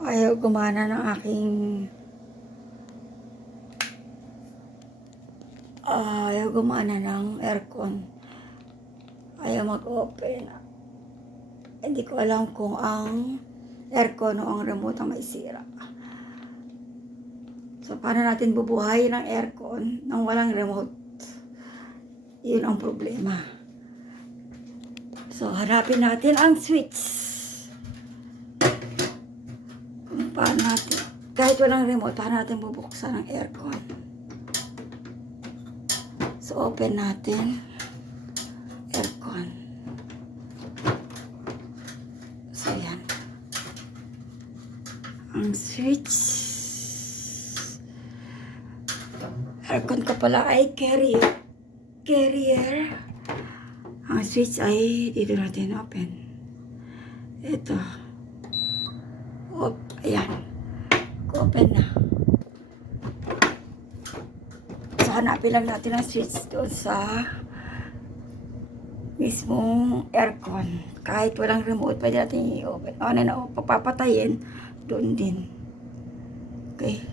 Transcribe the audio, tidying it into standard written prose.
Ayaw gumana ng aking ayaw gumana ng aircon. Ayaw mag-open. Hindi ko alam kung ang aircon o ang remote ang may sira. So, paano natin bubuhayin ang aircon nang walang remote? Yun ang problema. So, hanapin natin ang switch. Kung paano natin, kahit walang remote, paano natin bubuksan ang aircon? So, open natin aircon. So, yan. Ang switch. Aircon ko pala ay carrier. Ang switch ay dito natin open. Ito. Ayan. Open na. So, hanapin lang natin ang switch doon sa mismong aircon. Kahit walang remote, pwede natin i-open. On and off. Papapatayin, doon din. Okay.